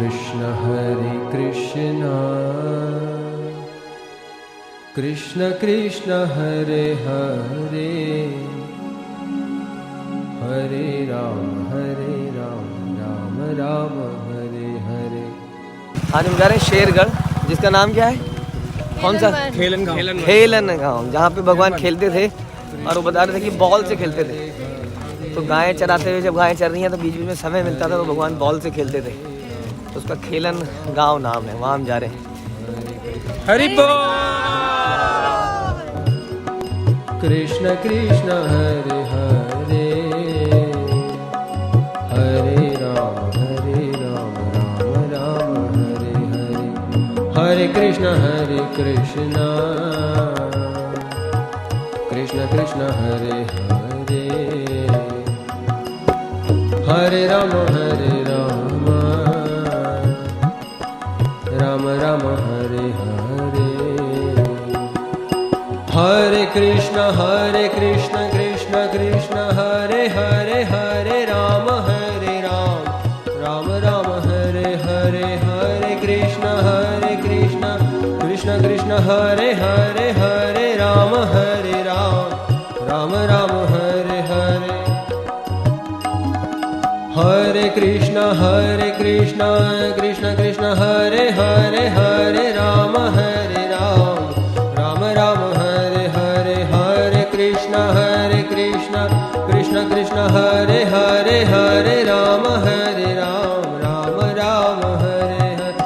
कृष्ण कृष्ण कृष्ण हरे हरे हरे राम राम राम हरे हरे। आज हम जा रहे हैं शेरगढ़, जिसका नाम क्या है? कौन सा? खेलन गाँव, जहाँ पे भगवान खेलते थे और वो बता रहे थे कि बॉल से खेलते थे। तो गायें चराते हुए जब गायें चर रही हैं तो बीच बीच में समय मिलता था तो भगवान बॉल से खेलते थे, तो उसका खेलन गांव नाम है, वहाँ हम जा रहे हैं। हरि बोल। कृष्ण कृष्ण हरे हरे हरे राम राम राम हरे हरे। हरे कृष्ण कृष्ण कृष्ण हरे हरे हरे राम राम राम हरे हरे। हरे कृष्ण कृष्ण कृष्ण हरे हरे हरे राम राम राम हरे हरे। हरे कृष्ण कृष्ण कृष्ण हरे हरे हरे राम राम राम हरे हरे। हरे कृष्ण कृष्ण कृष्ण हरे हरे हरे राम राम राम हरे हरे। हरे कृष्ण कृष्ण कृष्ण हरे हरे हरे राम राम राम हरे हरे।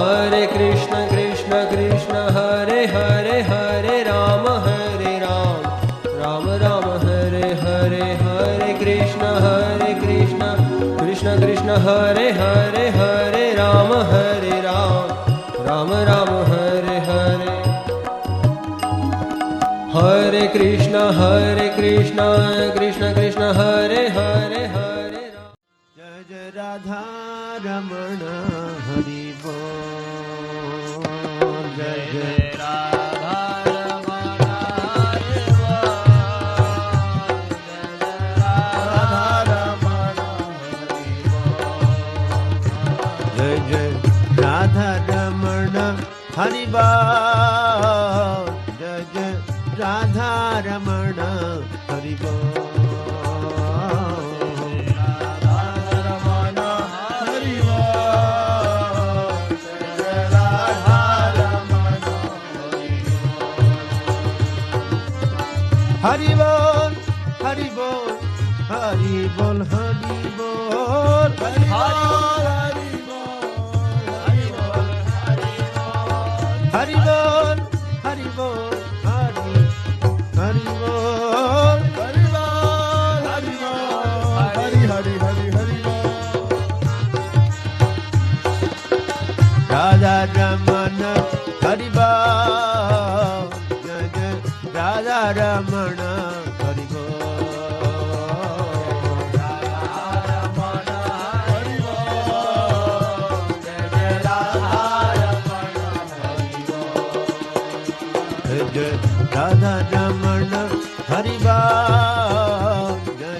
हरे कृष्ण कृष्ण कृष्ण हरे हरे हरे राम राम राम हरे हरे। हरे कृष्ण कृष्ण कृष्ण हरे हरे हरे राम राम राम हरे हरे। हरे कृष्ण कृष्ण कृष्ण हरे हरे हरे राम। जय जय राधा रमण हरि बोल। जय जय राधा रमण हरि बोल। जय जय राधा रमण हरि बोल। जय जय राधा रमण हरि बोल। हरि बोल हरि बोल हरि बोल हरि बोल हरि बोल हरि बोल हरि बोल हरि बोल हरि बोल हरि बोल हरि हरि हरि हरि बोल। राधा रमण हरि बोल। जय जय राधा रमण हरि बोल।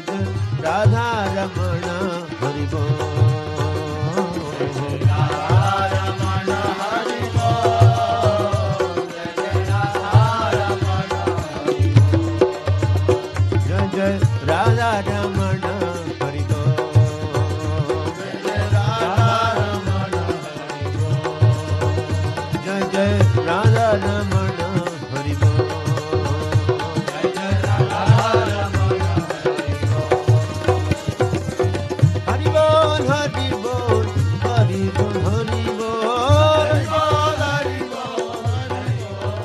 जय राधा रमण हरि बोल। जय जय राधा रमण हरि बोल। जय जय राधा रमण हरि बोल। जय जय राधा रमण हरि बोल। हरि बोल हरि बोल हरि बोल हरि बोल हरि बोल हरि बोल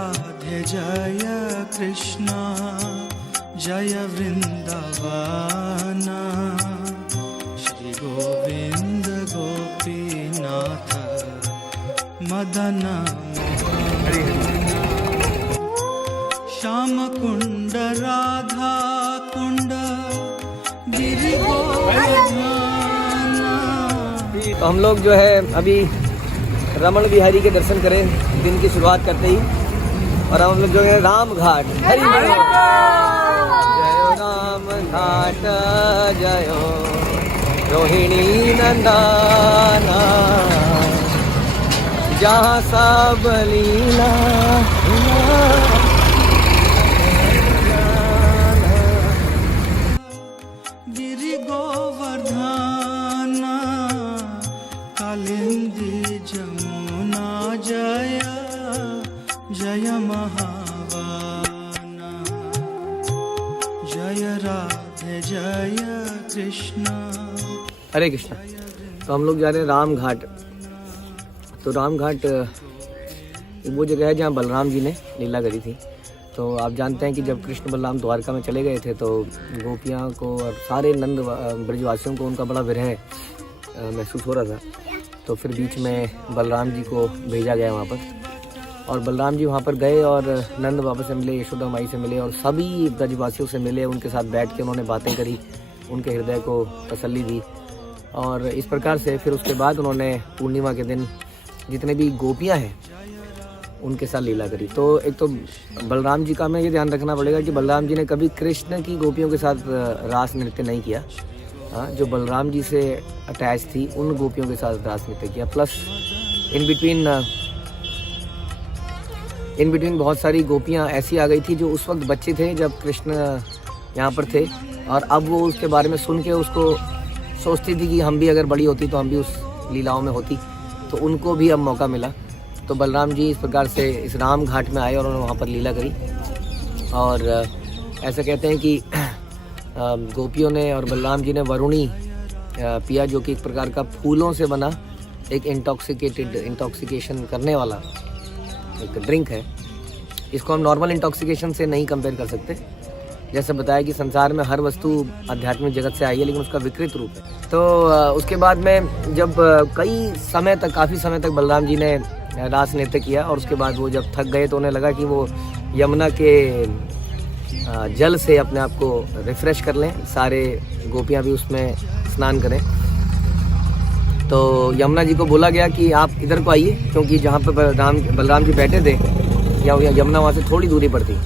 राधे जय कृष्ण जय वृंदावन श्री गोविंद गोपीनाथ मदन श्याम कुंड राधा कुंड गिरि गोवर्धन। तो हम लोग जो है अभी रमण बिहारी के दर्शन करें दिन की शुरुआत करते ही, और हम लोग जो है राम घाट हरि जय राम घाट जयो रोहिणी नंदना जहाँ सब लीला गिरि गोवर्धन कालिंदी जमुना जय जय महावन जय राधे जय कृष्ण। हरे कृष्णा। तो हम लोग जा रहे हैं राम घाट। तो राम घाट वो जगह है जहाँ बलराम जी ने लीला करी थी। तो आप जानते हैं कि जब कृष्ण बलराम द्वारका में चले गए थे तो गोपियाँ को और सारे नंद ब्रजवासियों को उनका बड़ा विरह महसूस हो रहा था। तो फिर बीच में बलराम जी को भेजा गया वहाँ पर, और बलराम जी वहाँ पर गए और नंद बाबा से मिले, यशोदा माई से मिले और सभी ब्रजवासियों से मिले। उनके साथ बैठ के उन्होंने बातें करी, उनके हृदय को तसल्ली दी, और इस प्रकार से फिर उसके बाद उन्होंने पूर्णिमा के दिन जितने भी गोपियाँ हैं उनके साथ लीला करी। तो एक तो बलराम जी का हमें ये ध्यान रखना पड़ेगा कि बलराम जी ने कभी कृष्ण की गोपियों के साथ रास नृत्य नहीं किया। हाँ, जो बलराम जी से अटैच थी उन गोपियों के साथ रास नृत्य किया। प्लस इन बिटवीन बहुत सारी गोपियाँ ऐसी आ गई थी जो उस वक्त बच्चे थे जब कृष्ण यहाँ पर थे, और अब वो उसके बारे में सुन के उसको सोचती थी कि हम भी अगर बड़ी होती तो हम भी उस लीलाओं में होती। तो उनको भी अब मौका मिला। तो बलराम जी इस प्रकार से इस राम घाट में आए और उन्होंने वहाँ पर लीला करी। और ऐसा कहते हैं कि गोपियों ने और बलराम जी ने वरुणी पिया, जो कि एक प्रकार का फूलों से बना एक इंटॉक्सिकेशन करने वाला एक ड्रिंक है। इसको हम नॉर्मल इंटॉक्सिकेशन से नहीं कंपेयर कर सकते। जैसे बताया कि संसार में हर वस्तु आध्यात्मिक जगत से आई है, लेकिन उसका विकृत रूप है। तो उसके बाद में जब काफ़ी समय तक बलराम जी ने रास नृत्य किया, और उसके बाद वो जब थक गए तो उन्हें लगा कि वो यमुना के जल से अपने आप को रिफ़्रेश कर लें, सारे गोपियाँ भी उसमें स्नान करें। तो यमुना जी को बोला गया कि आप इधर को आइए, क्योंकि जहाँ पर बलराम जी बैठे थे या यमुना वहाँ से थोड़ी दूरी पर थी।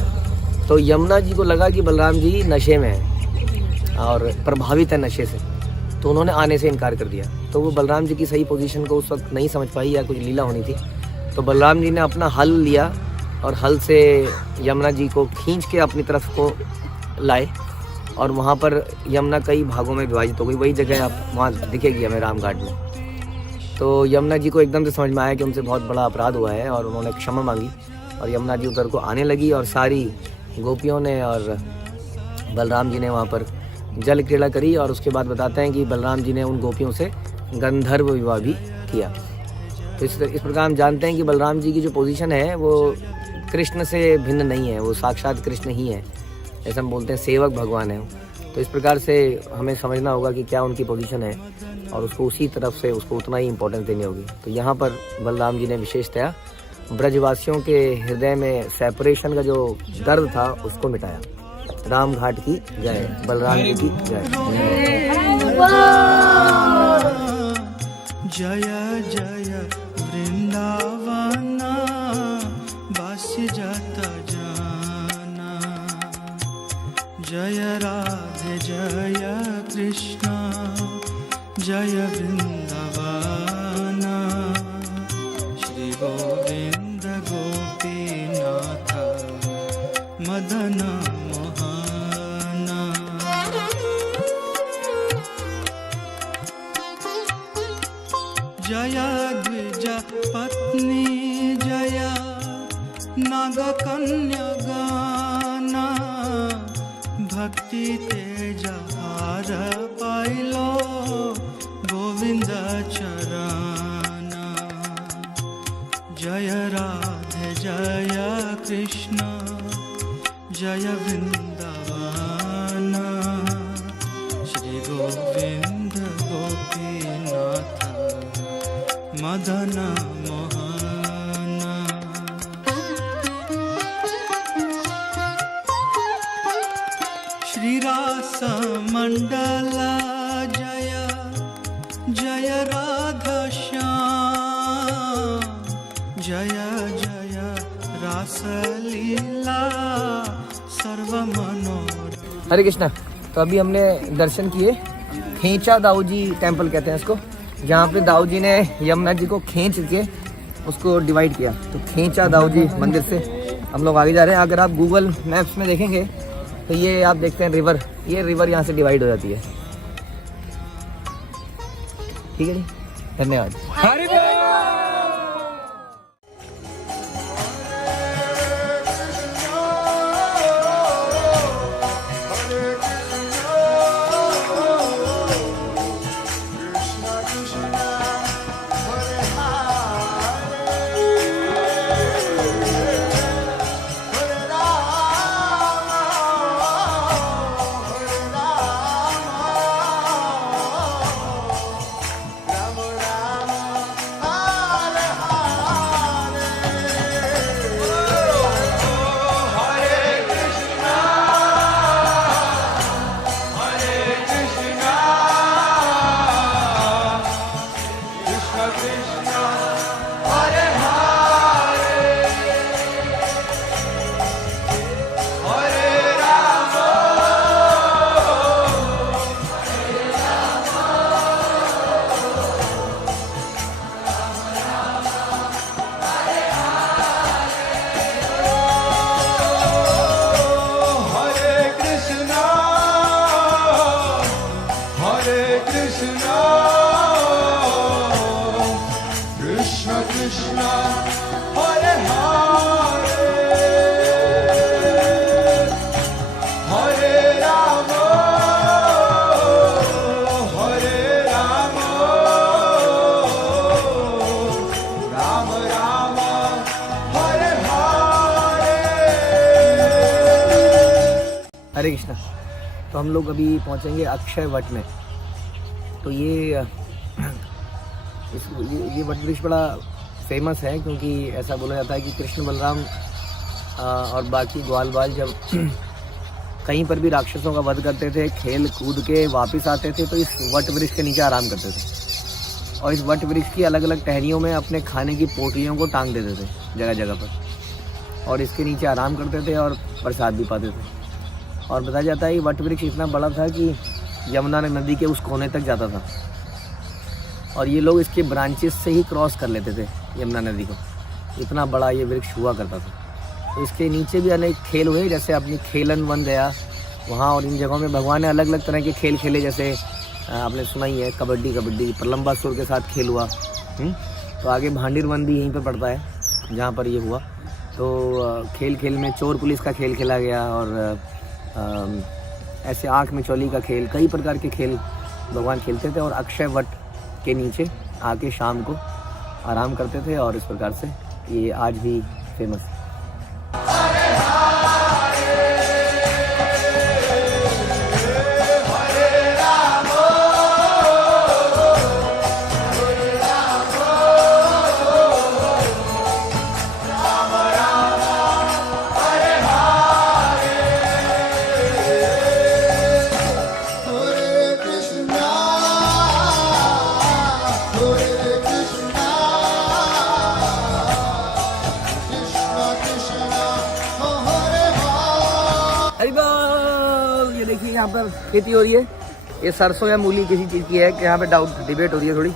तो यमुना जी को लगा कि बलराम जी नशे में हैं और प्रभावित है नशे से, तो उन्होंने आने से इनकार कर दिया। तो वो बलराम जी की सही पोजीशन को उस वक्त नहीं समझ पाई, या कुछ लीला होनी थी। तो बलराम जी ने अपना हल लिया और हल से यमुना जी को खींच के अपनी तरफ को लाए, और वहाँ पर यमुना कई भागों में विभाजित हो गई। वही जगह आप वहाँ दिखेगी हमें राम घाट में। तो यमुना जी को एकदम से समझ में आया कि उनसे बहुत बड़ा अपराध हुआ है, और उन्होंने क्षमा मांगी, और यमुना जी उधर को आने लगी, और सारी गोपियों ने और बलराम जी ने वहाँ पर जल क्रीड़ा करी। और उसके बाद बताते हैं कि बलराम जी ने उन गोपियों से गंधर्व विवाह भी किया। तो इस प्रकार हम जानते हैं कि बलराम जी की जो पोजीशन है वो कृष्ण से भिन्न नहीं है, वो साक्षात कृष्ण ही है। ऐसा हम बोलते हैं सेवक भगवान है। तो इस प्रकार से हमें समझना होगा कि क्या उनकी पोजीशन है, और उसको उसी तरफ से उसको उतना ही इम्पोर्टेंस देनी होगी। तो यहाँ पर बलराम जी ने विशेषतया ब्रजवासियों के हृदय में सेपरेशन का जो दर्द था उसको मिटाया। राम घाट की जय, बलराम जी की जय। जय जय वृंदावन बासी जाता जाना जय राधे जय कृष्ण जय वृंदावन श्री गोविंद गोपीनाथ मदन मोहन जय द्विज पत्नी जय नाग कन्या गाना भक्ति तेज हार पाइलो गोविंद चरण जय राधे जय कृष्ण जय वृंदावन श्री गोविंद गोपीनाथ मदन मोहन श्री रास मंडल जय जय राधा श्याम जय जय रासलीला सर्व मनोरम। हरे कृष्णा। तो अभी हमने दर्शन किए खेंचा दाऊ जी टेम्पल कहते हैं इसको, जहाँ पे दाऊ जी ने यमुना जी को खींच के उसको डिवाइड किया। तो खेंचा दाऊ जी मंदिर से हम लोग आगे जा रहे हैं। अगर आप गूगल मैप्स में देखेंगे तो ये आप देखते हैं रिवर, ये रिवर यहाँ से डिवाइड हो जाती है। ठीक है जी, धन्यवाद। हरे कृष्णा। तो हम लोग अभी पहुंचेंगे अक्षय वट में। तो ये वट वृक्ष बड़ा फेमस है, क्योंकि ऐसा बोला जाता है कि कृष्ण बलराम और बाकी ग्वाल बाल जब कहीं पर भी राक्षसों का वध करते थे, खेल कूद के वापस आते थे, तो इस वट वृक्ष के नीचे आराम करते थे। और इस वट वृक्ष की अलग अलग टहनियों में अपने खाने की पोटलियों को टांग देते थे जगह जगह पर, और इसके नीचे आराम करते थे और प्रसाद भी पाते थे। और बताया जाता है कि वट वृक्ष इतना बड़ा था कि यमुना नदी के उस कोने तक जाता था, और ये लोग इसके ब्रांचेस से ही क्रॉस कर लेते थे यमुना नदी को। इतना बड़ा ये वृक्ष हुआ करता था। तो इसके नीचे भी अनेक खेल हुए, जैसे अपनी खेलन वन गया वहाँ, और इन जगहों में भगवान ने अलग अलग तरह के खेल खेले, जैसे आपने सुना ही है कबड्डी, प्रलंबासुर के साथ खेल हुआ। तो आगे भांडीर वन भी यहीं पर पड़ता है जहाँ पर ये हुआ। तो खेल खेल में चोर पुलिस का खेल खेला गया, और ऐसे आँख में चौली का खेल, कई प्रकार के खेल भगवान खेलते थे। और अक्षय वट के नीचे आके शाम को आराम करते थे, और इस प्रकार से ये आज भी फेमस है। ये देखिए यहाँ पर खेती हो रही है, ये सरसों या मूली किसी चीज़ की है कि यहाँ पे डिबेट हो रही है थोड़ी।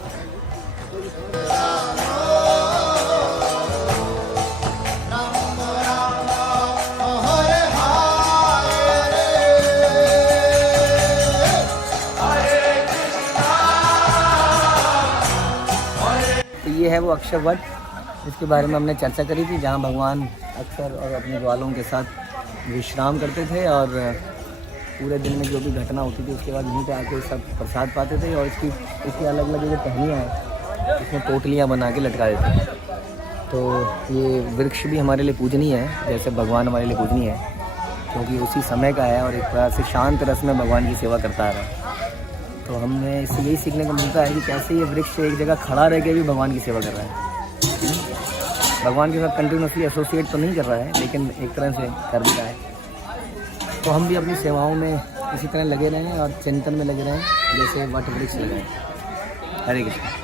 तो ये है वो अक्षय वट, जिसके बारे में हमने चर्चा करी थी, जहाँ भगवान अक्सर और अपने ग्वालों के साथ विश्राम करते थे, और पूरे दिन में जो भी घटना होती थी उसके बाद यहीं पे आके सब प्रसाद पाते थे। और इसकी अलग अलग जो टहनियाँ हैं इसमें पोटलियाँ बना के लटका देते थे। तो ये वृक्ष भी हमारे लिए पूजनीय है, जैसे भगवान हमारे लिए पूजनीय है, क्योंकि उसी समय का है और एक प्रकार से शांत रस में भगवान की सेवा करता आ रहा है। तो हमें इससे यही सीखने को मिलता है कि कैसे ये वृक्ष एक जगह खड़ा रह के भी भगवान की सेवा कर रहा है। भगवान के साथ कंटिन्यूसली एसोसिएट तो नहीं कर रहा है, लेकिन एक तरह से कर भी रहा है। तो हम भी अपनी सेवाओं में इसी तरह लगे रहें और चिंतन में लगे रहें, जैसे वट वृक्ष लगाएं। हरे कृष्ण।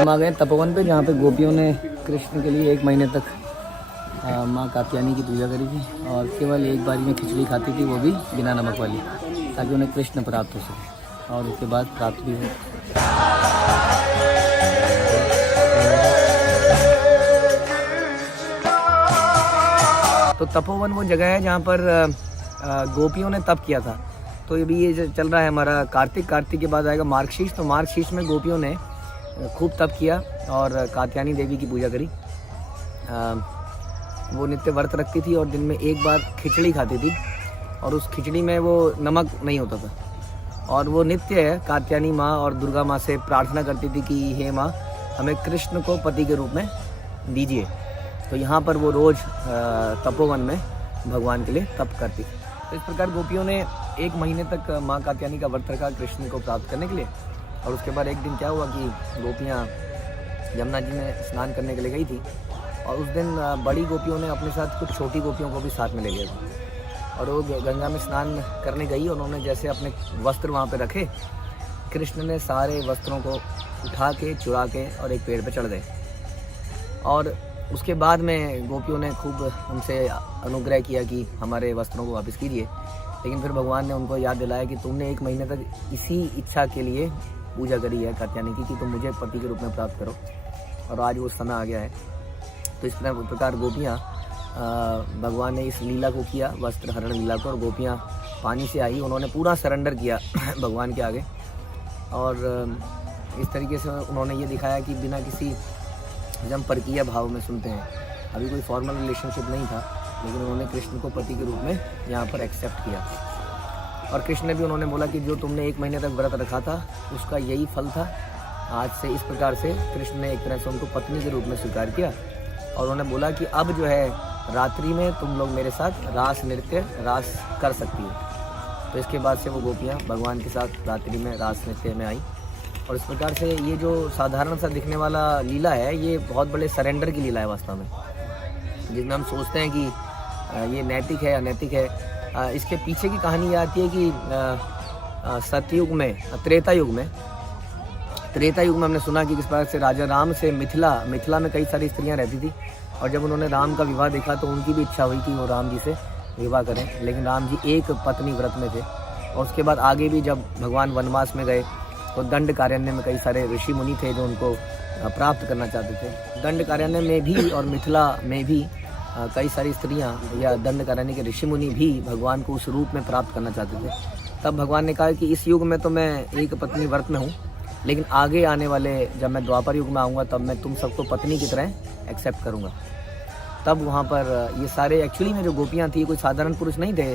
हम आ गए तपोवन पे, जहाँ पे गोपियों ने कृष्ण के लिए 1 महीने तक माँ कात्यायनी की पूजा करी थी और केवल एक बारी में खिचड़ी खाती थी, वो भी बिना नमक वाली, ताकि उन्हें कृष्ण प्राप्त हो सके और उसके बाद प्राप्त भी हो। तो तपोवन वो जगह है जहाँ पर गोपियों ने तप किया था। तो ये भी ये चल रहा है हमारा कार्तिक के बाद आएगा मार्गशीर्ष। तो मार्गशीर्ष में गोपियों ने खूब तप किया और कात्यायनी देवी की पूजा करी। वो नित्य व्रत रखती थी और दिन में एक बार खिचड़ी खाती थी और उस खिचड़ी में वो नमक नहीं होता था। और वो नित्य कात्यायनी माँ और दुर्गा माँ से प्रार्थना करती थी कि हे माँ, हमें कृष्ण को पति के रूप में दीजिए। तो यहाँ पर वो रोज़ तपोवन में भगवान के लिए तप करती थी। तो इस प्रकार गोपियों ने 1 महीने तक माँ कात्यायनी का व्रत रखा कृष्ण को प्राप्त करने के लिए। और उसके बाद एक दिन क्या हुआ कि गोपियाँ यमुना जी में स्नान करने के लिए गई थी और उस दिन बड़ी गोपियों ने अपने साथ कुछ छोटी गोपियों को भी साथ में ले लिया था। और वो गंगा में स्नान करने गई और उन्होंने जैसे अपने वस्त्र वहाँ पे रखे, कृष्ण ने सारे वस्त्रों को उठा के चुरा के और एक पेड़ पे चढ़ गए। और उसके बाद में गोपियों ने खूब उनसे अनुग्रह किया कि हमारे वस्त्रों को वापस कीजिए। लेकिन फिर भगवान ने उनको याद दिलाया कि तुमने 1 महीने तक इसी इच्छा के लिए पूजा करी है कात्यायनी की कि तुम मुझे पति के रूप में प्राप्त करो, और आज वो समय आ गया है। तो इस प्रकार गोपियाँ भगवान ने इस लीला को किया, वस्त्र हरण लीला को, और गोपियाँ पानी से आई, उन्होंने पूरा सरेंडर किया भगवान के आगे। और इस तरीके से उन्होंने ये दिखाया कि बिना किसी जब हम परकीय भाव में सुनते हैं, अभी कोई फॉर्मल रिलेशनशिप नहीं था, लेकिन उन्होंने कृष्ण को पति के रूप में यहाँ पर एक्सेप्ट किया। और कृष्ण ने भी उन्होंने बोला कि जो तुमने 1 महीने तक व्रत रखा था उसका यही फल था। आज से इस प्रकार से कृष्ण ने एक तरह से उनको पत्नी के रूप में स्वीकार किया और उन्होंने बोला कि अब जो है रात्रि में तुम लोग मेरे साथ रास नृत्य रास कर सकती हो। तो इसके बाद से वो गोपियाँ भगवान के साथ रात्रि में रास नृत्य में आई। और इस प्रकार से ये जो साधारण सा दिखने वाला लीला है, ये बहुत बड़े सरेंडर की लीला है वास्तव में, जिसमें हम सोचते हैं कि ये नैतिक है अनैतिक है। इसके पीछे की कहानी ये आती है कि सतयुग में, त्रेता युग में हमने सुना कि किस प्रकार से राजा राम से मिथिला में कई सारी स्त्रियां रहती थी। और जब उन्होंने राम का विवाह देखा तो उनकी भी इच्छा हुई कि वो राम जी से विवाह करें, लेकिन राम जी एक पत्नी व्रत में थे। और उसके बाद आगे भी जब भगवान वनवास में गए तो दंडकारण्य में कई सारे ऋषि मुनि थे जो उनको प्राप्त करना चाहते थे। दंडकारण्य में भी और मिथिला में भी कई सारी स्त्रियां या दंडकारण्य के ऋषि मुनि भी भगवान को उस रूप में प्राप्त करना चाहते थे। तब भगवान ने कहा कि इस युग में तो मैं एक पत्नी व्रत में हूँ, लेकिन आगे आने वाले जब मैं द्वापर युग में आऊँगा तब मैं तुम सबको पत्नी की तरह एक्सेप्ट करूँगा। तब वहाँ पर ये सारे एक्चुअली में जो गोपियाँ थी कोई साधारण पुरुष नहीं थे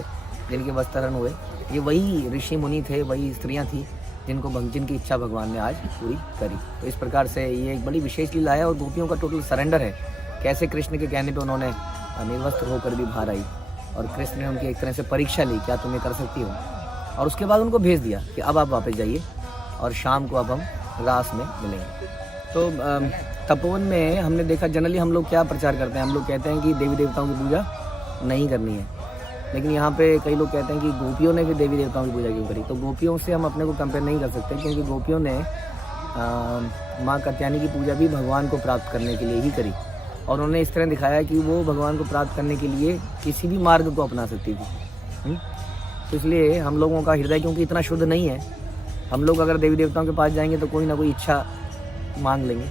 जिनके वस्त्रहरण हुए, ये वही ऋषि मुनि थे, वही स्त्रियाँ थी जिनकी इच्छा भगवान ने आज पूरी करी। तो इस प्रकार से ये एक बड़ी विशेष लीला है और गोपियों का टोटल सरेंडर है। कैसे कृष्ण के कहने पे उन्होंने निर्वस्त्र होकर भी बाहर आई और कृष्ण ने उनकी एक तरह से परीक्षा ली, क्या तुम ये कर सकती हो, और उसके बाद उनको भेज दिया कि अब आप वापस जाइए और शाम को अब हम रास में मिलेंगे। तो तपोवन में हमने देखा जनरली हम लोग क्या प्रचार करते हैं, हम लोग कहते हैं कि देवी देवताओं की पूजा नहीं करनी है, लेकिन यहाँ पे कई लोग कहते हैं कि गोपियों ने भी देवी देवताओं की पूजा क्यों करी। तो गोपियों से हम अपने को कंपेयर नहीं कर सकते, क्योंकि गोपियों ने माँ कात्यायनी की पूजा भी भगवान को प्राप्त करने के लिए ही करी और उन्होंने इस तरह दिखाया कि वो भगवान को प्राप्त करने के लिए किसी भी मार्ग को अपना सकती थी। तो इसलिए हम लोगों का हृदय क्योंकि इतना शुद्ध नहीं है, हम लोग अगर देवी देवताओं के पास जाएंगे तो कोई ना कोई इच्छा मांग लेंगे।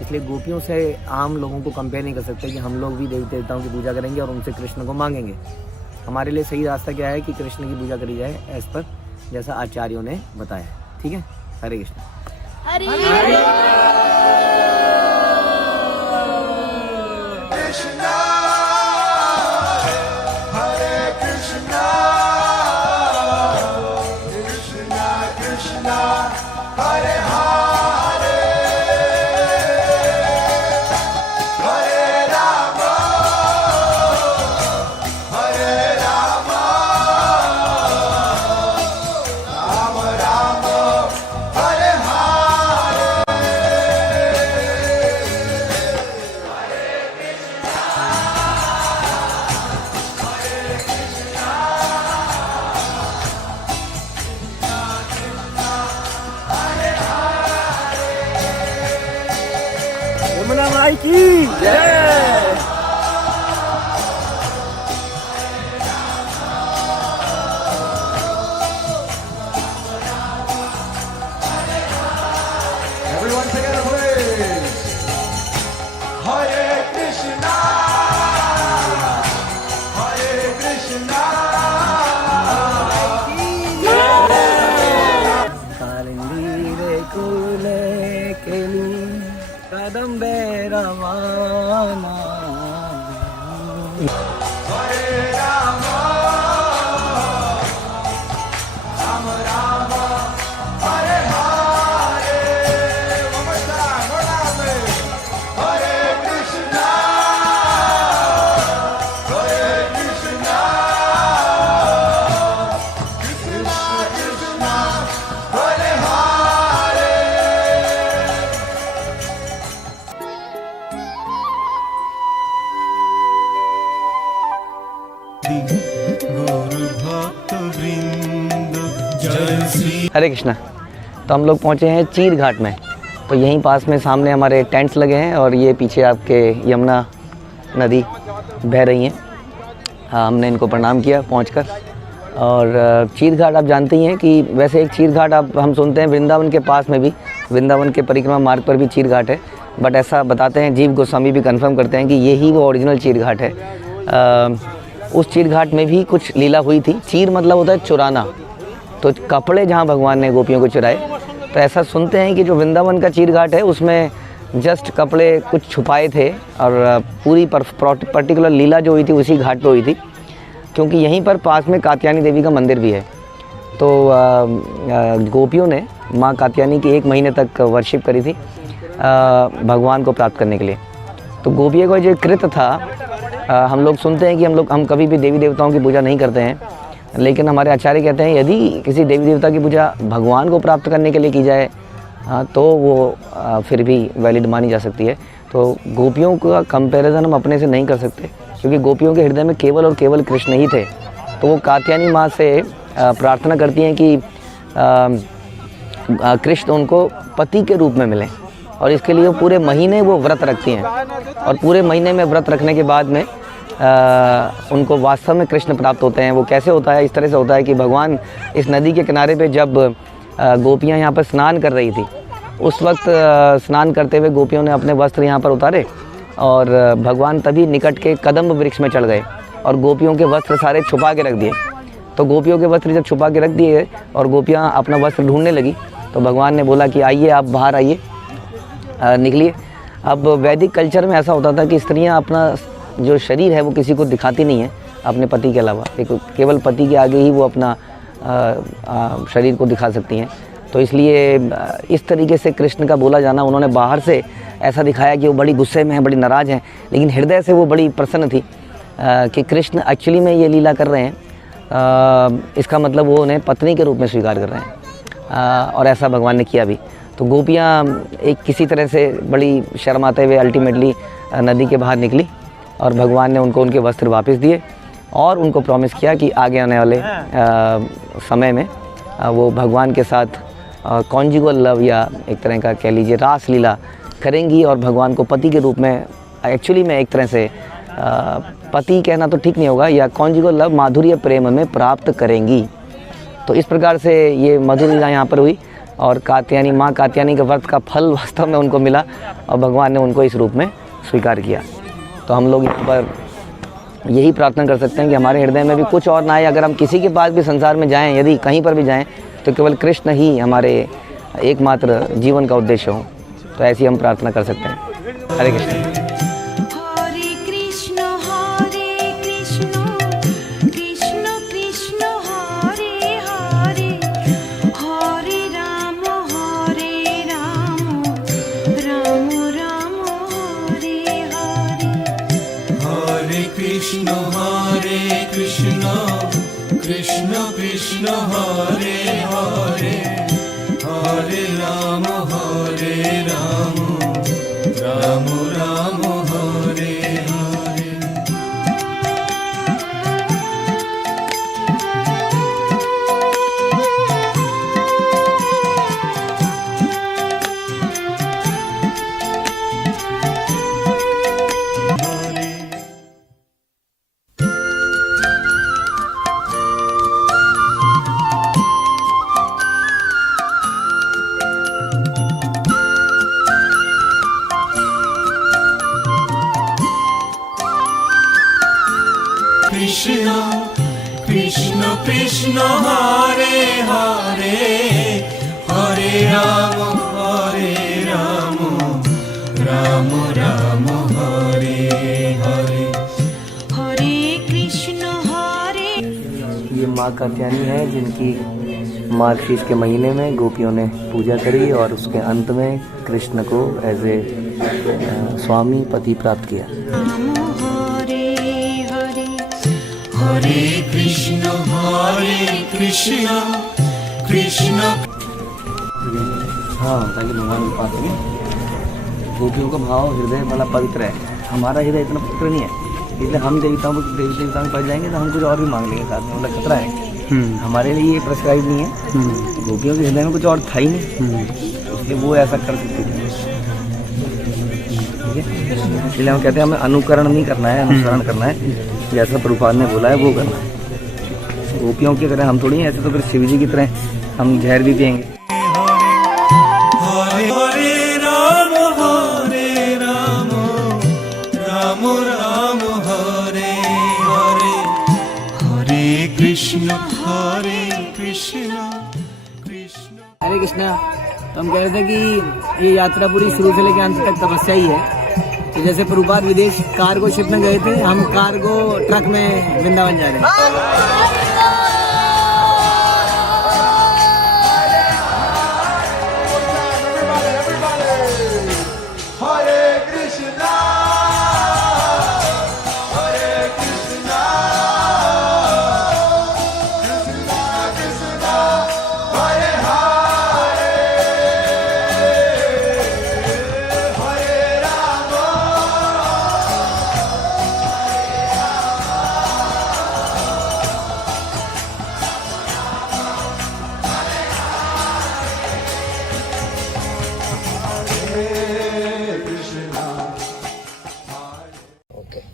इसलिए गोपियों से आम लोगों को कंपेयर नहीं कर सकते कि हम लोग भी देवी देवताओं की पूजा करेंगे और उनसे कृष्ण को मांगेंगे। हमारे लिए सही रास्ता क्या है कि कृष्ण की पूजा करी जाए एज पर जैसा आचार्यों ने बताया। ठीक है, हरे कृष्ण। यमुना माई की जय। Everyone together, please. Hare Krishna, Hare Krishna. Kalindi कुले केली कदम्बे रवाना। Hare Rama, Rama Rama, Hare Hare. One more time, one more time. Hare Krishna, Hare Krishna, Krishna Krishna, Hare Hare. गौर भक्त वृंद जय श्री। हरे कृष्णा। तो हम लोग पहुँचे हैं चीर घाट में। तो यहीं पास में सामने हमारे टेंट्स लगे हैं और ये पीछे आपके यमुना नदी बह रही हैं। हमने इनको प्रणाम किया पहुंचकर। और चीर घाट आप जानते ही हैं कि वैसे एक चीर घाट आप हम सुनते हैं वृंदावन के पास में भी, वृंदावन के परिक्रमा मार्ग पर भी चीर घाट है, बट ऐसा बताते हैं जीव गोस्वामी भी कंफर्म करते हैं कि यही वो ओरिजिनल चीर घाट है। उस चीर घाट में भी कुछ लीला हुई थी। चीर मतलब होता है चुराना, तो कपड़े जहाँ भगवान ने गोपियों को चुराए। तो ऐसा सुनते हैं कि जो वृंदावन का चीर घाट है उसमें जस्ट कपड़े कुछ छुपाए थे और पूरी पर्टिकुलर लीला जो हुई थी उसी घाट पे हुई थी, क्योंकि यहीं पर पास में कात्यायनी देवी का मंदिर भी है। तो गोपियों ने माँ कात्यायनी की 1 महीने तक वर्शिप करी थी भगवान को प्राप्त करने के लिए। तो गोपियों का जो कृत था, हम लोग सुनते हैं कि हम कभी भी देवी देवताओं की पूजा नहीं करते हैं, लेकिन हमारे आचार्य कहते हैं यदि किसी देवी देवता की पूजा भगवान को प्राप्त करने के लिए की जाए तो वो फिर भी वैलिड मानी जा सकती है। तो गोपियों का कंपैरिजन हम अपने से नहीं कर सकते, क्योंकि गोपियों के हृदय में केवल और केवल कृष्ण ही थे। तो वो कात्यायनी माँ से प्रार्थना करती हैं कि कृष्ण उनको पति के रूप में मिलें, और इसके लिए वो पूरे महीने वो व्रत रखती हैं। और पूरे महीने में व्रत रखने के बाद में उनको वास्तव में कृष्ण प्राप्त होते हैं। वो कैसे होता है? इस तरह से होता है कि भगवान इस नदी के किनारे पे जब गोपियाँ यहाँ पर स्नान कर रही थी, उस वक्त स्नान करते हुए गोपियों ने अपने वस्त्र यहाँ पर उतारे और भगवान तभी निकट के कदम्ब वृक्ष में चढ़ गए और गोपियों के वस्त्र सारे छुपा के रख दिए। तो गोपियों के वस्त्र जब छुपा के रख दिए और गोपियाँ अपना वस्त्र ढूंढने लगी, तो भगवान ने बोला कि आइए आप बाहर आइए, निकलिए। अब वैदिक कल्चर में ऐसा होता था कि स्त्रियां अपना जो शरीर है वो किसी को दिखाती नहीं है अपने पति के अलावा, केवल पति के आगे ही वो अपना शरीर को दिखा सकती हैं। तो इसलिए इस तरीके से कृष्ण का बोला जाना, उन्होंने बाहर से ऐसा दिखाया कि वो बड़ी गुस्से में हैं, बड़ी नाराज़ हैं, लेकिन हृदय से वो बड़ी प्रसन्न थी कि कृष्ण एक्चुअली में ये लीला कर रहे हैं। इसका मतलब वो उन्हें पत्नी के रूप में स्वीकार कर रहे हैं, और ऐसा भगवान ने किया भी। तो गोपियाँ एक किसी तरह से बड़ी शर्माते हुए अल्टीमेटली नदी के बाहर निकली और भगवान ने उनको उनके वस्त्र वापस दिए और उनको प्रॉमिस किया कि आगे आने वाले समय में वो भगवान के साथ कॉन्जुगल लव या एक तरह का कह लीजिए रास लीला करेंगी और भगवान को पति के रूप में, एक्चुअली में एक तरह से पति कहना तो ठीक नहीं होगा, या कॉन्जुगल लव माधुर्य प्रेम में प्राप्त करेंगी। तो इस प्रकार से ये मधुर लीला यहाँ पर हुई और कात्यायनी माँ कात्यायनी के व्रत का फल वास्तव में उनको मिला और भगवान ने उनको इस रूप में स्वीकार किया। तो हम लोग यहाँ पर यही प्रार्थना कर सकते हैं कि हमारे हृदय में भी कुछ और ना आए। अगर हम किसी के पास भी संसार में जाएं, यदि कहीं पर भी जाएं, तो केवल कृष्ण ही हमारे एकमात्र जीवन का उद्देश्य हो। तो ऐसी हम प्रार्थना कर सकते हैं। हरे कृष्ण। हरे कृष्ण कृष्ण कृष्ण हरे हरे, हरे राम राम राम हरे हरे। हरे कृष्ण कृष्ण कृष्ण हरे हरे, हरे राम राम राम हरे हरे। कृष्ण कृष्ण कृष्ण हरे हरे, हरे राम राम राम हरे हरे। हरे कृष्ण हरे। ये माँ कात्यायनी है जिनकी मार्गशीर्ष के महीने में गोपियों ने पूजा करी और उसके अंत में कृष्ण को एज ए स्वामी पति प्राप्त किया। हरे हरे, हरे कृष्ण कृष्ण। हाँ, ताकि भगवान के पास में गोपियों का भाव हृदय वाला पवित्र है। हमारा हृदय इतना पवित्र नहीं है, इसलिए हम देवी देवताओं में पड़ जाएंगे तो हम कुछ और भी मांग लेंगे साथ में, मतलब खतरा है। हमारे लिए ये प्रेस्क्राइब नहीं है। गोपियों के हृदय में कुछ और था ही नहीं, इसलिए वो ऐसा कर सकते थे। ठीक है, इसलिए हम कहते हैं हमें अनुकरण नहीं करना है, अनुसरण करना है। जैसा प्रभुपाद ने बोला है वो करना है। गोपियों की तरह हम थोड़ी हैं, ऐसे तो फिर शिव जी की तरह हम जहर भी पिएंगे। हरे हरे राम राम राम हरे हरे, हरे कृष्ण कृष्ण। हरे कृष्णा। तो हम कह रहे थे कि ये यात्रा पूरी शुरू से लेकर अंत तक तपस्या ही है। तो जैसे प्रभुपाद विदेश कार्गो शिप में गए थे, हम कार्गो ट्रक में वृंदावन जा रहे हैं।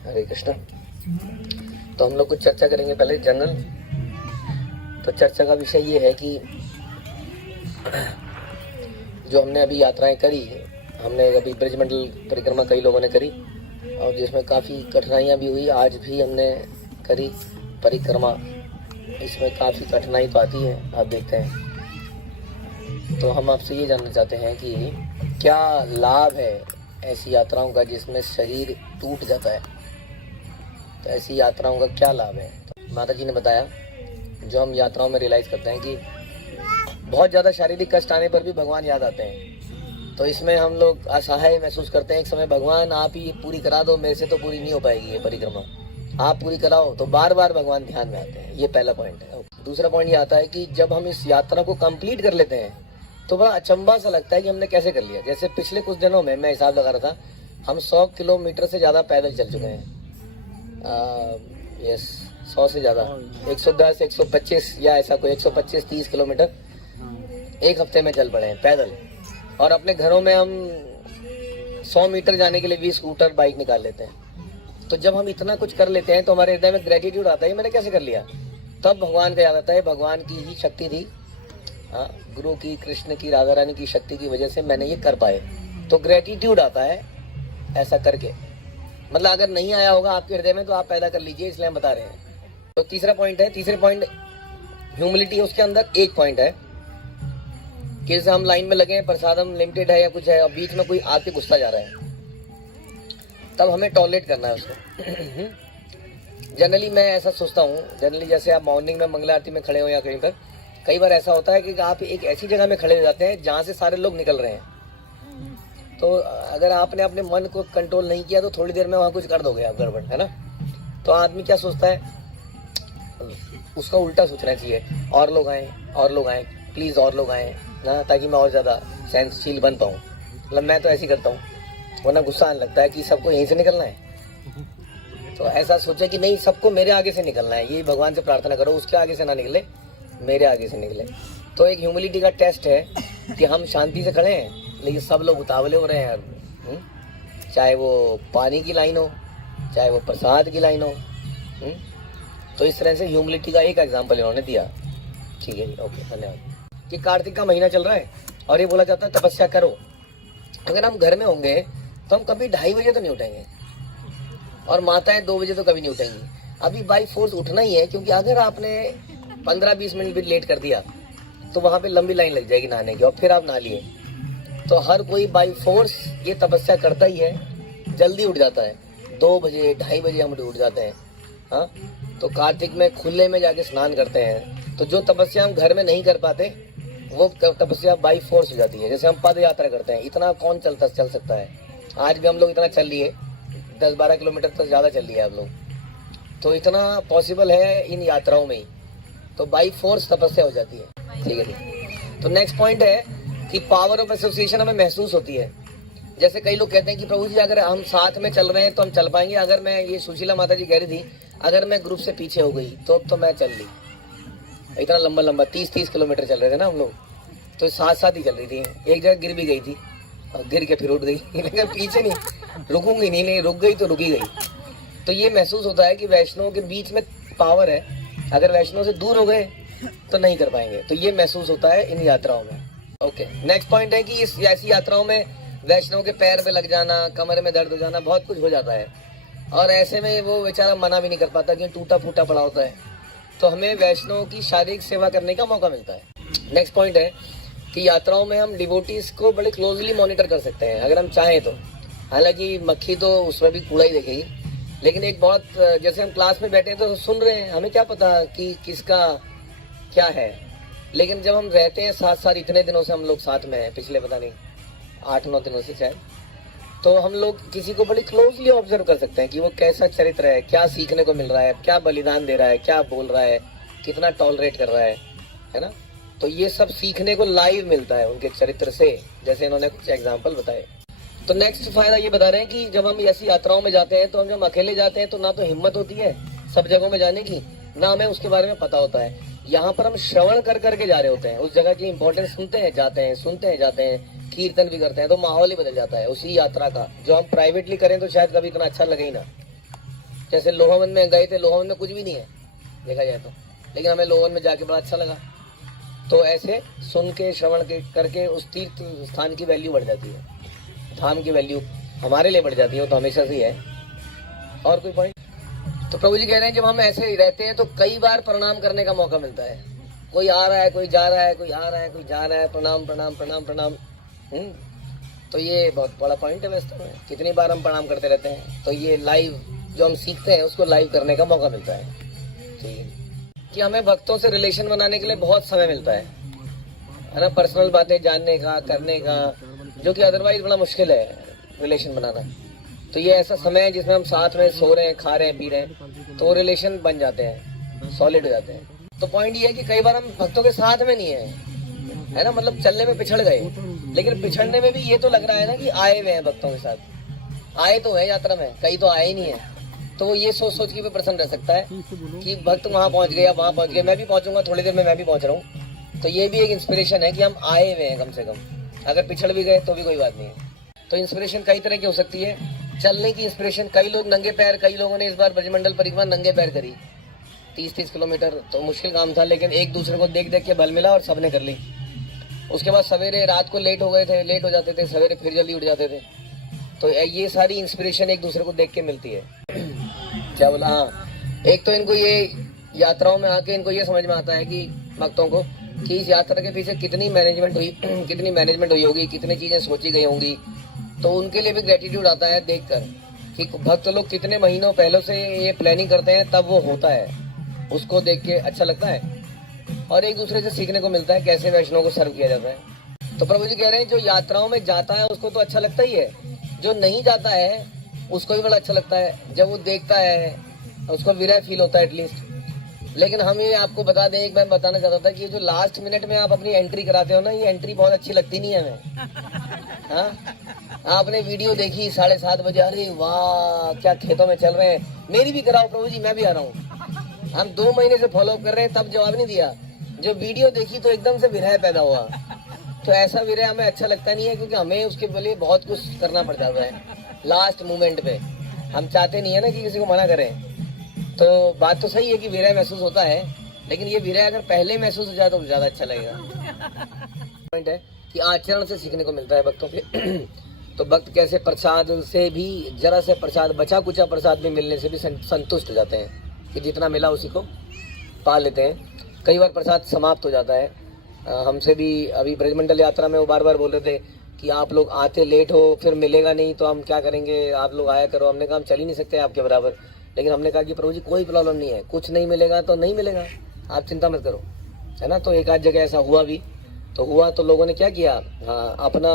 हरे कृष्णा। तो हम लोग कुछ चर्चा करेंगे पहले जनरल। तो चर्चा का विषय ये है कि जो हमने अभी यात्राएं करी, हमने अभी ब्रजमंडल परिक्रमा कई लोगों ने करी और जिसमें काफ़ी कठिनाइयाँ भी हुई। आज भी हमने करी परिक्रमा, इसमें काफ़ी कठिनाई तो आती है, आप देखते हैं। तो हम आपसे ये जानना चाहते हैं कि क्या लाभ है ऐसी यात्राओं का जिसमें शरीर टूट जाता है, तो ऐसी यात्राओं का क्या लाभ है। तो माता जी ने बताया, जो हम यात्राओं में रियलाइज़ करते हैं कि बहुत ज़्यादा शारीरिक कष्ट आने पर भी भगवान याद आते हैं। तो इसमें हम लोग असहाय महसूस करते हैं। एक समय भगवान आप ही पूरी करा दो, मेरे से तो पूरी नहीं हो पाएगी ये परिक्रमा, आप पूरी कराओ। तो बार बार भगवान ध्यान में आते हैं। ये पहला पॉइंट है। दूसरा पॉइंट ये आता है कि जब हम इस यात्रा को कंप्लीट कर लेते हैं तो बड़ा अचंभा सा लगता है कि हमने कैसे कर लिया। जैसे पिछले कुछ दिनों में मैं हिसाब लगा रहा था, हम 100 किलोमीटर से ज़्यादा पैदल चल चुके हैं। यस, 100 से ज़्यादा, 110, 125 या ऐसा कोई 125-30 किलोमीटर एक हफ्ते में चल पड़े हैं पैदल। और अपने घरों में हम 100 मीटर जाने के लिए भी स्कूटर बाइक निकाल लेते हैं। तो जब हम इतना कुछ कर लेते हैं तो हमारे हृदय में ग्रेटिट्यूड आता है, मैंने कैसे कर लिया। तब भगवान का याद आता है, भगवान की ही शक्ति थी, गुरु की, कृष्ण की, राधा रानी की शक्ति की वजह से मैंने ये कर पाए। तो ग्रेटिट्यूड आता है ऐसा करके। मतलब अगर नहीं आया होगा आपके हृदय में तो आप पैदा कर लीजिए, इसलिए हम बता रहे हैं। तो तीसरा पॉइंट है, तीसरे पॉइंट ह्यूमिलिटी है, उसके अंदर एक पॉइंट है कि जैसे हम लाइन में लगे हैं, प्रसादम लिमिटेड है या कुछ है और बीच में कोई आके गुस्सा जा रहा है, तब हमें टॉलरेट करना है उसको। जनरली मैं ऐसा सोचता हूँ, जनरली जैसे आप मॉर्निंग में मंगला आरती में खड़े हो या कहीं पर, कई बार ऐसा होता है कि आप एक ऐसी जगह में खड़े हो जाते हैं जहाँ से सारे लोग निकल रहे हैं, तो अगर आपने अपने मन को कंट्रोल नहीं किया तो थोड़ी देर में वहाँ कुछ कर दोगे आप, गड़बड़ है ना। तो आदमी क्या सोचता है, उसका उल्टा सोचना चाहिए, और लोग आए और लोग आए, प्लीज़ और लोग आए ना, ताकि मैं और ज़्यादा सहनशील बन पाऊँ। मतलब मैं तो ऐसे ही करता हूँ, वरना गुस्सा आने लगता है कि सबको यहीं से निकलना है। तो ऐसा सोचे कि नहीं, सबको मेरे आगे से निकलना है, ये भगवान से प्रार्थना करो, उसके आगे से ना निकले, मेरे आगे से निकले। तो एक ह्यूमिलिटी का टेस्ट है कि हम शांति से खड़े हैं लेकिन सब लोग उतावले हो रहे हैं, चाहे वो पानी की लाइन हो, चाहे वो प्रसाद की लाइन हो। तो इस तरह से ह्यूमिलिटी का एक एग्जाम्पल इन्होंने दिया। ठीक है जी, ओके, धन्यवाद। कि कार्तिक का महीना चल रहा है और ये बोला जाता है तपस्या करो। अगर हम घर में होंगे तो हम कभी 2:30 बजे तो नहीं उठेंगे, और माताएं 2 बजे तो कभी नहीं उठेंगी। अभी बाई फोर्स उठना ही है, क्योंकि अगर आपने 15-20 मिनट भी लेट कर दिया तो वहाँ पे लंबी लाइन लग जाएगी नहाने की, और फिर आप नहा लिए। तो हर कोई बाई फोर्स ये तपस्या करता ही है, जल्दी उठ जाता है, 2 बजे 2:30 बजे हम उठ जाते हैं। हाँ, तो कार्तिक में खुले में जाके स्नान करते हैं। तो जो तपस्या हम घर में नहीं कर पाते वो तपस्या बाई फोर्स हो जाती है। जैसे हम पद यात्रा करते हैं, इतना कौन चल सकता है। आज भी हम लोग इतना चल लिए, 10-12 किलोमीटर तक ज़्यादा चल लिए आप लोग, तो इतना पॉसिबल है इन यात्राओं में ही। तो बाई फोर्स तपस्या हो जाती है। ठीक है जी। तो नेक्स्ट पॉइंट है कि पावर ऑफ एसोसिएशन हमें महसूस होती है। जैसे कई लोग कहते हैं कि प्रभु जी अगर हम साथ में चल रहे हैं तो हम चल पाएंगे। अगर मैं, ये सुशीला माता जी कह रही थी, अगर मैं ग्रुप से पीछे हो गई तो मैं चल ली। इतना लंबा 30 किलोमीटर चल रहे थे ना हम लोग, तो साथ साथ ही चल रही थी। एक जगह गिर भी गई थी और गिर के फिर उठ गई, लेकिन पीछे नहीं, रुकूंगी नहीं, रुक गई तो रुकी गई। तो ये महसूस होता है कि वैष्णव के बीच में पावर है, अगर वैष्णव से दूर हो गए तो नहीं कर पाएंगे। तो ये महसूस होता है इन यात्राओं में। ओके, नेक्स्ट पॉइंट है कि इस ऐसी यात्राओं में वैष्णव के पैर पे लग जाना, कमर में दर्द हो जाना, बहुत कुछ हो जाता है, और ऐसे में वो बेचारा मना भी नहीं कर पाता कि टूटा फूटा पड़ा होता है। तो हमें वैष्णव की शारीरिक सेवा करने का मौका मिलता है। नेक्स्ट पॉइंट है कि यात्राओं में हम डिवोटीज को बड़े क्लोजली मॉनिटर कर सकते हैं अगर हम चाहें तो। हालांकि मक्खी तो उसमें भी कूड़ा ही देखेगी, लेकिन एक बहुत, जैसे हम क्लास में बैठे हैं तो सुन रहे हैं, हमें क्या पता कि किसका क्या है, लेकिन जब हम रहते हैं साथ साथ, इतने दिनों से हम लोग साथ में हैं, पिछले पता नहीं 8-9 दिनों से शायद, तो हम लोग किसी को बड़ी क्लोजली ऑब्जर्व कर सकते हैं कि वो कैसा चरित्र है, क्या सीखने को मिल रहा है, क्या बलिदान दे रहा है, क्या बोल रहा है, कितना टॉलरेट कर रहा है ना। तो ये सब सीखने को लाइव मिलता है उनके चरित्र से, जैसे इन्होंने कुछ एग्जाम्पल बताए। तो नेक्स्ट फायदा ये बता रहे हैं कि जब हम ऐसी यात्राओं में जाते हैं तो हम जब अकेले जाते हैं तो ना तो हिम्मत होती है सब जगहों में जाने की, ना हमें उसके बारे में पता होता है। यहाँ पर हम श्रवण कर करके जा रहे होते हैं, उस जगह की इंपॉर्टेंस सुनते हैं जाते हैं, सुनते हैं जाते हैं, कीर्तन भी करते हैं, तो माहौल ही बदल जाता है उसी यात्रा का। जो हम प्राइवेटली करें तो शायद कभी इतना अच्छा लगे ही ना। जैसे लोहावन में गए थे, लोहावन में कुछ भी नहीं है देखा जाए तो, लेकिन हमें लोहावन में जाके बड़ा अच्छा लगा। तो ऐसे सुन के श्रवण के करके उस तीर्थ स्थान की वैल्यू बढ़ जाती है, धाम की वैल्यू हमारे लिए बढ़ जाती है, तो हमेशा से ही है। और कोई पॉइंट? तो प्रभु जी कह रहे हैं जब हम ऐसे ही रहते हैं तो कई बार प्रणाम करने का मौका मिलता है। कोई आ रहा है, कोई जा रहा है, कोई आ रहा है, कोई जा रहा है, प्रणाम प्रणाम प्रणाम प्रणाम। तो ये बहुत बड़ा पॉइंट है वास्तव में, कितनी बार हम प्रणाम करते रहते हैं। तो ये लाइव जो हम सीखते हैं उसको लाइव करने का मौका मिलता है। ठीक है कि हमें भक्तों से रिलेशन बनाने के लिए बहुत समय मिलता है ना, पर्सनल बातें जानने का, करने का, जो कि अदरवाइज बड़ा मुश्किल है रिलेशन बनाना। तो ये ऐसा समय है जिसमें हम साथ में सो रहे हैं, खा रहे हैं, पी रहे हैं, तो रिलेशन बन जाते हैं, सॉलिड हो जाते हैं। तो पॉइंट ये है कि कई बार हम भक्तों के साथ में नहीं है ना, मतलब चलने में पिछड़ गए, लेकिन पिछड़ने में भी ये तो लग रहा है ना कि आए हुए हैं भक्तों के साथ। आए तो है यात्रा में, कई तो आए ही नहीं है। तो वो ये सोच सोच के भी प्रसन्न रह सकता है कि भक्त वहाँ पहुँच गया, वहाँ पहुँच गया, मैं भी पहुँचूंगा, थोड़ी देर में मैं भी पहुँच रहा हूँ। तो ये भी एक इंस्पिरेशन है कि हम आए हुए हैं कम से कम, अगर पिछड़ भी गए तो भी कोई बात नहीं है। तो इंस्पिरेशन कई तरह की हो सकती है। चलने की इंस्पिरेशन, कई लोग नंगे पैर, कई लोगों ने इस बार ब्रजमंडल परिक्रमा नंगे पैर करी 30-30 किलोमीटर, तो मुश्किल काम था, लेकिन एक दूसरे को देख देख के बल मिला और सबने कर ली। उसके बाद सवेरे, रात को लेट हो गए थे, लेट हो जाते थे, सवेरे फिर जल्दी उठ जाते थे। तो ये सारी इंस्पिरेशन एक दूसरे को देख के मिलती है। क्या बोला, हाँ, एक तो इनको ये यात्राओं में आके इनको ये समझ में आता है कि भक्तों को कि इस यात्रा के पीछे कितनी मैनेजमेंट हुई होगी, कितनी चीजें सोची गई होंगी। तो उनके लिए भी ग्रेटिट्यूड आता है देखकर कि भक्त लोग कितने महीनों पहले से ये प्लानिंग करते हैं, तब वो होता है। उसको देख के अच्छा लगता है और एक दूसरे से सीखने को मिलता है कैसे वैष्णव को सर्व किया जाता है। तो प्रभु जी कह रहे हैं जो यात्राओं में जाता है उसको तो अच्छा लगता ही है, जो नहीं जाता है उसको भी बड़ा अच्छा लगता है। जब वो देखता है उसको विरह फील होता है एटलीस्ट। लेकिन हम ये आपको बता दें, एक मैं बताना चाहता था कि जो लास्ट मिनट में आप अपनी एंट्री कराते हो ना, ये एंट्री बहुत अच्छी लगती नहीं है हमें। हाँ, आपने वीडियो देखी 7:30 बजे, अरे वाह क्या खेतों में चल रहे हैं, मेरी भी कराओ प्रभु जी, मैं भी आ रहा हूँ। हम 2 महीने से फॉलो कर रहे हैं, तब जवाब नहीं दिया। जो वीडियो देखी तो एकदम से विरह पैदा हुआ। तो ऐसा विरह हमें अच्छा लगता नहीं है, क्योंकि हमें उसके लिए बहुत कुछ करना पड़ जाता है लास्ट मोमेंट पे। हम चाहते नहीं है ना कि किसी को मना करें। तो बात तो सही है कि विरह महसूस होता है, लेकिन ये विरह अगर पहले महसूस हो जाए तो ज्यादा अच्छा लगेगा। पॉइंट है कि आचरण से सीखने को मिलता है भक्तों के। तो भक्त कैसे प्रसाद से भी, जरा से प्रसाद, बचा कुचा प्रसाद भी मिलने से भी संतुष्ट हो जाते हैं कि जितना मिला उसी को पा लेते हैं। कई बार प्रसाद समाप्त हो जाता है। हमसे भी अभी ब्रजमंडल यात्रा में वो बार बार बोल रहे थे कि आप लोग आते लेट हो, फिर मिलेगा नहीं तो हम क्या करेंगे, आप लोग आया करो। हमने कहा हम चल ही नहीं सकते आपके बराबर, लेकिन हमने कहा कि प्रभु जी कोई प्रॉब्लम नहीं है, कुछ नहीं मिलेगा तो नहीं मिलेगा, आप चिंता मत करो, है ना। तो एक आध जगह ऐसा हुआ भी, तो हुआ तो लोगों ने क्या किया, हाँ, अपना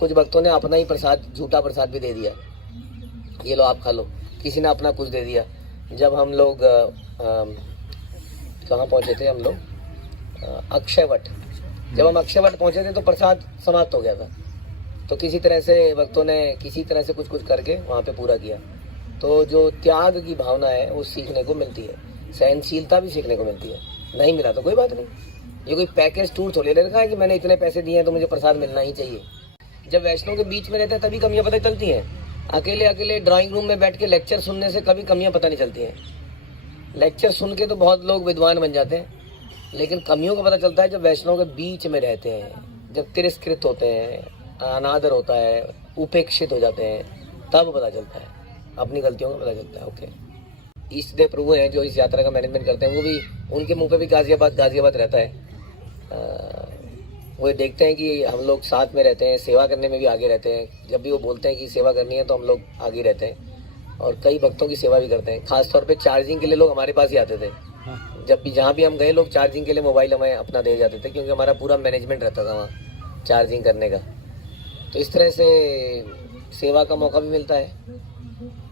कुछ भक्तों ने अपना ही प्रसाद, झूठा प्रसाद भी दे दिया, ये लो आप खा लो। किसी ने अपना कुछ दे दिया। जब हम लोग कहाँ पहुँचे थे, हम लोग अक्षयवट, जब हम अक्षयवट पहुँचे थे तो प्रसाद समाप्त हो गया था। तो किसी तरह से भक्तों ने किसी तरह से कुछ करके वहाँ पे पूरा किया। तो जो त्याग की भावना है वो सीखने को मिलती है, सहनशीलता भी सीखने को मिलती है। नहीं मिला तो कोई बात नहीं, ये कोई पैकेज टूर थोड़ी ले रखा है कि मैंने इतने पैसे दिए हैं तो मुझे प्रसाद मिलना ही चाहिए। जब वैष्णव के बीच में रहते हैं तभी कमियां पता चलती हैं। अकेले अकेले ड्राइंग रूम में बैठ के लेक्चर सुनने से कभी कमियां पता नहीं चलती हैं। लेक्चर सुन के तो बहुत लोग विद्वान बन जाते हैं, लेकिन कमियों का पता चलता है जब वैष्णव के बीच में रहते हैं, जब तिरस्कृत होते हैं, अनादर होता है, उपेक्षित हो जाते हैं, तब पता चलता है, अपनी गलतियों का पता चलता है। ओके, ईष्टदेव प्रभु हैं जो इस यात्रा का मैनेजमेंट करते हैं, वो भी, उनके मुंह पे भी गाजियाबाद रहता है। वो देखते हैं कि हम लोग साथ में रहते हैं, सेवा करने में भी आगे रहते हैं। जब भी वो बोलते हैं कि सेवा करनी है तो हम लोग आगे रहते हैं और कई भक्तों की सेवा भी करते हैं। खासतौर पे चार्जिंग के लिए लोग हमारे पास ही आते थे। जब भी जहाँ भी हम गए, लोग चार्जिंग के लिए मोबाइल हमें अपना दे जाते थे, क्योंकि हमारा पूरा मैनेजमेंट रहता था वहाँ चार्जिंग करने का। तो इस तरह से सेवा का मौका भी मिलता है।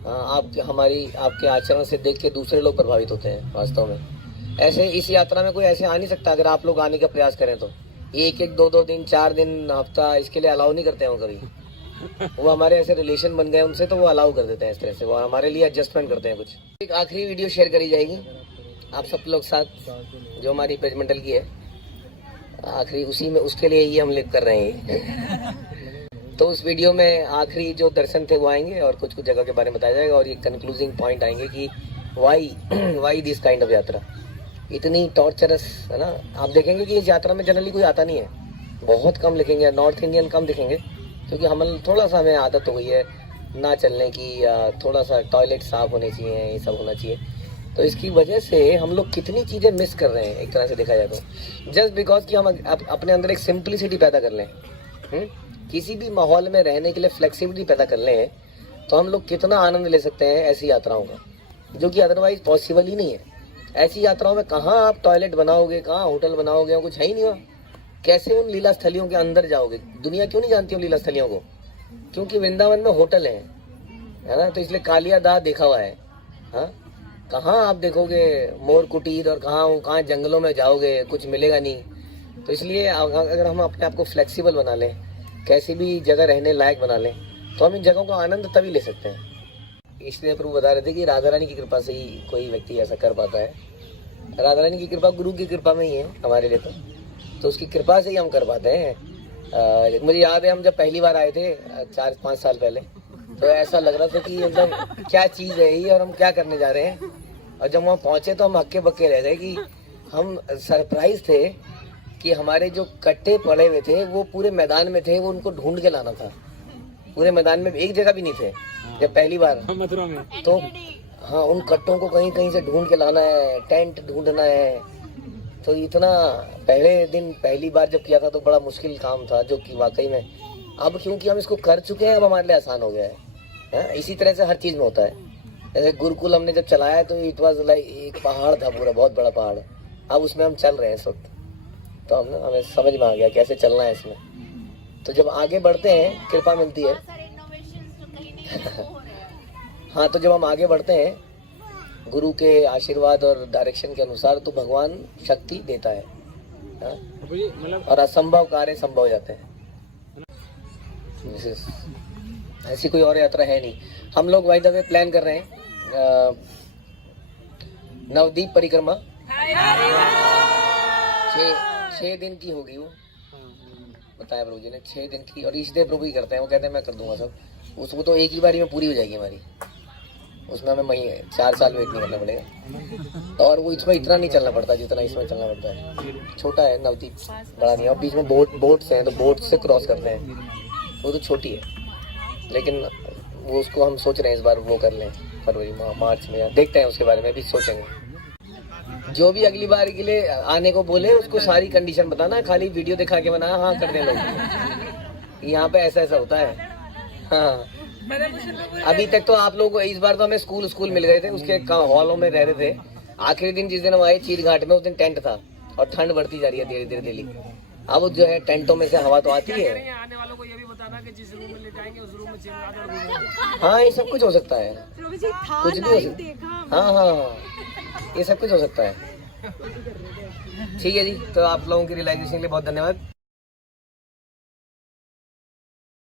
आपके आचरण से देख के दूसरे लोग प्रभावित होते हैं वास्तव में। ऐसे इस यात्रा में कोई ऐसे आ नहीं सकता अगर आप लोग आने का प्रयास करें तो। 1-1, 2-2 दिन, 4 दिन, हफ्ता इसके लिए अलाउ नहीं करते हैं वो कभी। वो हमारे ऐसे रिलेशन बन गए उनसे तो वो अलाउ कर देते हैं इस तरह से, वो हमारे लिए एडजस्टमेंट करते हैं कुछ। एक आखिरी वीडियो शेयर करी जाएगी आप सब लोग साथ, जो हमारी ब्रजमंडल की है आखिरी, उसी में उसके लिए ही हम लिख कर रहे हैं। तो उस वीडियो में आखिरी जो दर्शन थे वो आएंगे और कुछ जगह के बारे में बताया जाएगा और ये कंक्लूजिंग पॉइंट आएंगे कि वाई दिस काइंड ऑफ यात्रा इतनी टॉर्चरस है ना। आप देखेंगे कि इस यात्रा में जनरली कोई आता नहीं है, बहुत कम लिखेंगे, नॉर्थ इंडियन कम दिखेंगे, क्योंकि हम थोड़ा सा हमें आदत हो गई है ना चलने की, या थोड़ा सा टॉयलेट साफ होने चाहिए, ये सब होना चाहिए। तो इसकी वजह से हम लोग कितनी चीज़ें मिस कर रहे हैं एक तरह से देखा जाए तो, जस्ट बिकॉज कि हम अपने अंदर एक सिंप्लिसिटी पैदा कर लें, किसी भी माहौल में रहने के लिए फ्लेक्सिबिलिटी पैदा कर लें, तो हम लोग कितना आनंद ले सकते हैं ऐसी यात्राओं का, जो कि अदरवाइज पॉसिबल ही नहीं है। ऐसी यात्राओं में कहाँ आप टॉयलेट बनाओगे, कहाँ होटल बनाओगे, कुछ है ही नहीं हुआ। कैसे उन लीला स्थलियों के अंदर जाओगे? दुनिया क्यों नहीं जानती उन लीला स्थलियों को? क्योंकि वृंदावन में होटल है ना, तो इसलिए कालिया दाह देखा हुआ है। हाँ, कहाँ आप देखोगे मोर कुटीर, और कहाँ जंगलों में जाओगे, कुछ मिलेगा नहीं। तो इसलिए अगर हम अपने आप को फ्लेक्सिबल बना लें, कैसी भी जगह रहने लायक बना लें, तो हम इन जगहों का आनंद तभी ले सकते हैं। इसलिए प्रभु बता रहे थे कि राधा रानी की कृपा से ही कोई व्यक्ति ऐसा कर पाता है। राधा रानी की कृपा गुरु की कृपा में ही है हमारे लिए, तो उसकी कृपा से ही हम कर पाते हैं। मुझे याद है हम जब पहली बार आए थे 4-5 साल पहले, तो ऐसा लग रहा था कि मतलब क्या चीज़ है ये और हम क्या करने जा रहे हैं। और जब वहाँ पहुँचे तो हम हक्के बक्के रह गए कि हम सरप्राइज थे कि हमारे जो कट्टे पड़े हुए थे वो पूरे मैदान में थे, वो उनको ढूंढ के लाना था। पूरे मैदान में एक जगह भी नहीं थे जब पहली बार मथुरा में। तो हाँ, उन कट्टों को कहीं कहीं से ढूंढ के लाना है, टेंट ढूंढना है। तो इतना पहले दिन पहली बार जब किया था तो बड़ा मुश्किल काम था, जो कि वाकई में अब क्योंकि हम इसको कर चुके हैं अब हमारे लिए आसान हो गया है। इसी तरह से हर चीज़ में होता है। जैसे गुरुकुल हमने जब चलाया तो इट वाज लाइक एक पहाड़ था, पूरा बहुत बड़ा पहाड़। अब उसमें हम चल रहे हैं इस वक्त, तो हमें समझ में आ गया कैसे चलना है इसमें। तो जब आगे बढ़ते हैं कृपा मिलती है। हाँ, तो जब हम आगे बढ़ते हैं गुरु के आशीर्वाद और डायरेक्शन के अनुसार तो भगवान शक्ति देता है, हाँ? मतलब और असंभव कार्य संभव हो जाते हैं। ऐसी कोई और यात्रा है नहीं। हम लोग बाय द वे प्लान कर रहे हैं नवदीप परिक्रमा 6 दिन की होगी वो, बताया प्रभु जी ने 6 दिन की। और ईष्टदेव प्रभु ही करते हैं, वो कहते हैं मैं कर दूंगा सब। उसको तो एक ही बारी में पूरी हो जाएगी हमारी, उसमें हमें 4 साल वेट नहीं करना पड़ेगा। और वो इसमें इतना नहीं चलना पड़ता जितना इसमें चलना पड़ता है। छोटा है नवदीप, बड़ा नहीं है। और बीच में बोट्स हैं तो बोट से क्रॉस करते हैं, वो तो छोटी है। लेकिन वो उसको हम सोच रहे हैं इस बार वो कर लें फरवरी मार्च में, या देखते हैं उसके बारे में भी सोचेंगे। जो भी अगली बार के लिए आने को बोले उसको सारी कंडीशन बताना, खाली वीडियो दिखा के बनाया हाँ कर दे लोग। यहाँ पे ऐसा ऐसा होता है। हाँ, अभी तक तो आप लोग इस बार तो हमें स्कूल मिल गए थे, उसके हॉलों में रह रहे थे। आखिरी दिन जिस दिन हम आए चीर घाट में, उस दिन टेंट था और ठंड बढ़ती जा रही है धीरे धीरे दिल्ली। अब जो है टेंटों में से हवा तो आती है। आने वालों को ये भी बताना कि जिस रूम में ले जाएंगे उस रूम में चमगादड़ घूमेंगे। हाँ, ये सब कुछ हो सकता है, कुछ भी हो सकता है। हाँ, ये सब कुछ हो सकता है। ठीक है जी, तो आप लोगों की रियलाइजेशन के लिए बहुत धन्यवाद।